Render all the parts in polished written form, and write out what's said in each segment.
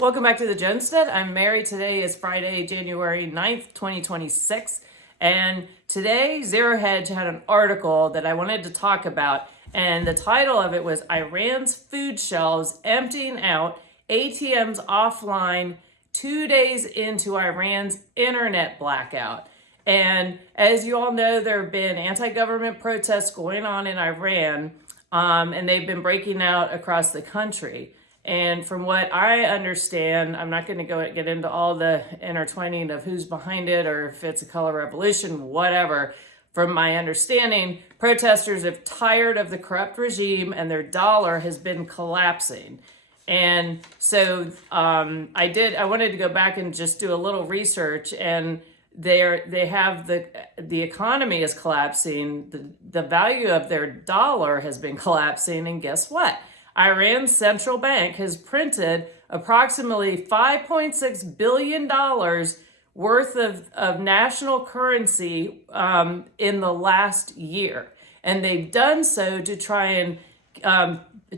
Welcome back to the Jonestead. I'm Mary. Today is Friday, January 9th, 2026. And today, Zero Hedge had an article that I wanted to talk about. And the title of it was Iran's Food Shelves Emptying Out, ATMs Offline 2 days into Iran's internet blackout. And as you all know, there have been anti-government protests going on in Iran, and they've been breaking out across the country. And from what I understand, I'm not going to get into all the intertwining of who's behind it or if it's a color revolution, whatever. From my understanding, protesters have tired of the corrupt regime and their dollar has been collapsing. And so I wanted to go back and just do a little research, and they have the economy is collapsing, the value of their dollar has been collapsing, and guess what? Iran's central bank has printed approximately $5.6 billion worth of national currency in the last year. And they've done so to try and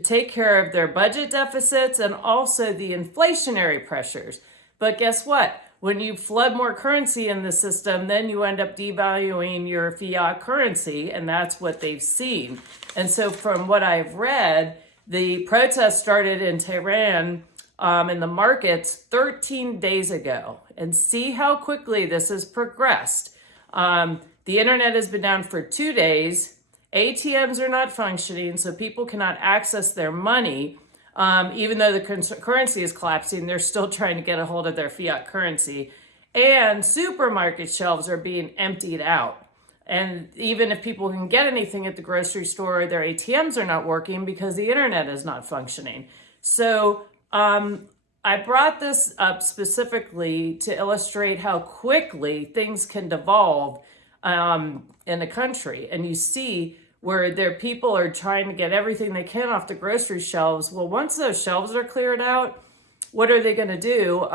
take care of their budget deficits and also the inflationary pressures. But guess what? When you flood more currency in the system, then you end up devaluing your fiat currency, and that's what they've seen. And so from what I've read, the protests started in Tehran in the markets 13 days ago. And see how quickly this has progressed. The internet has been down for 2 days. ATMs are not functioning, so people cannot access their money. Even though the currency is collapsing, they're still trying to get a hold of their fiat currency. And supermarket shelves are being emptied out. And even if people can get anything at the grocery store, their ATMs are not working because the internet is not functioning. So I brought this up specifically to illustrate how quickly things can devolve in a country. And you see where their people are trying to get everything they can off the grocery shelves. Well, once those shelves are cleared out, what are they going to do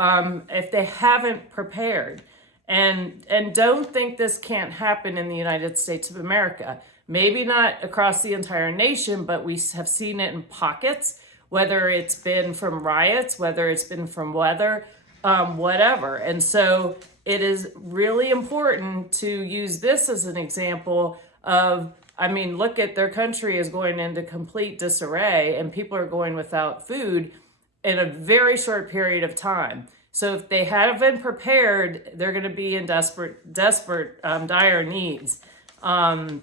if they haven't prepared? And don't think this can't happen in the United States of America. Maybe not across the entire nation, but we have seen it in pockets, whether it's been from riots, whether it's been from weather, whatever. And so it is really important to use this as an example of, look at their country is going into complete disarray and people are going without food in a very short period of time. So if they haven't been prepared, they're going to be in desperate, dire needs. And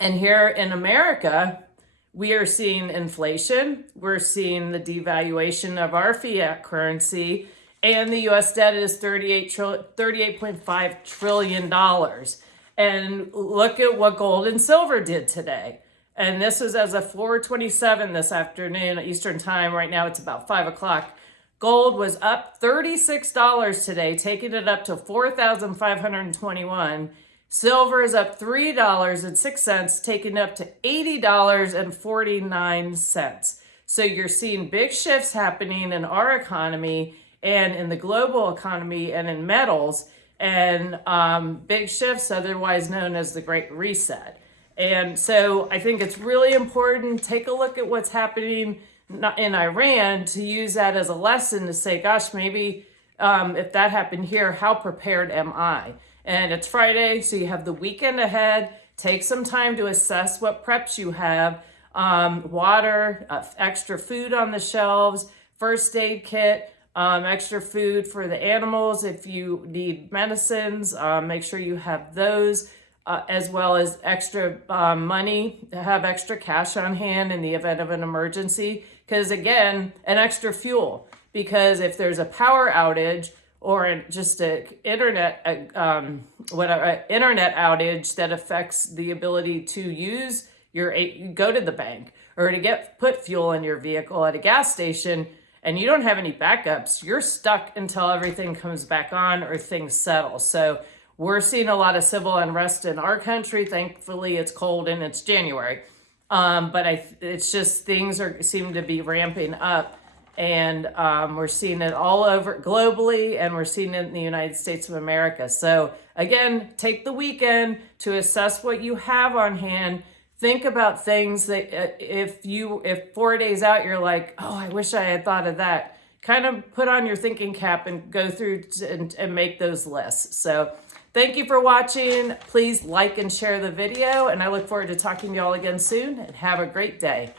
here in America, we are seeing inflation. We're seeing the devaluation of our fiat currency, and the U.S. debt is $38.5 trillion. And look at what gold and silver did today. And this was as of 4:27 this afternoon Eastern time. Right now it's about 5 o'clock. Gold was up $36 today, taking it up to $4,521. Silver is up $3.06, taking it up to $80.49. So you're seeing big shifts happening in our economy and in the global economy and in metals, and big shifts, otherwise known as the Great Reset. And so I think it's really important to take a look at what's happening in Iran, to use that as a lesson to say, gosh, maybe if that happened here, how prepared am I? And it's Friday, so you have the weekend ahead. Take some time to assess what preps you have. Water, extra food on the shelves, first aid kit, extra food for the animals. If you need medicines, make sure you have those, as well as extra money, have extra cash on hand in the event of an emergency. Because again, an extra fuel, because if there's a power outage or just an internet outage that affects the ability to use go to the bank or to put fuel in your vehicle at a gas station, and you don't have any backups, you're stuck until everything comes back on or things settle. So we're seeing a lot of civil unrest in our country. Thankfully, it's cold and it's January. But it's just things seem to be ramping up, and we're seeing it all over globally, and we're seeing it in the United States of America. So again, take the weekend to assess what you have on hand. Think about things that if 4 days out, you're like, oh, I wish I had thought of that. kind of put on your thinking cap and go through and make those lists. So thank you for watching. Please like and share the video, and I look forward to talking to you all again soon, and have a great day.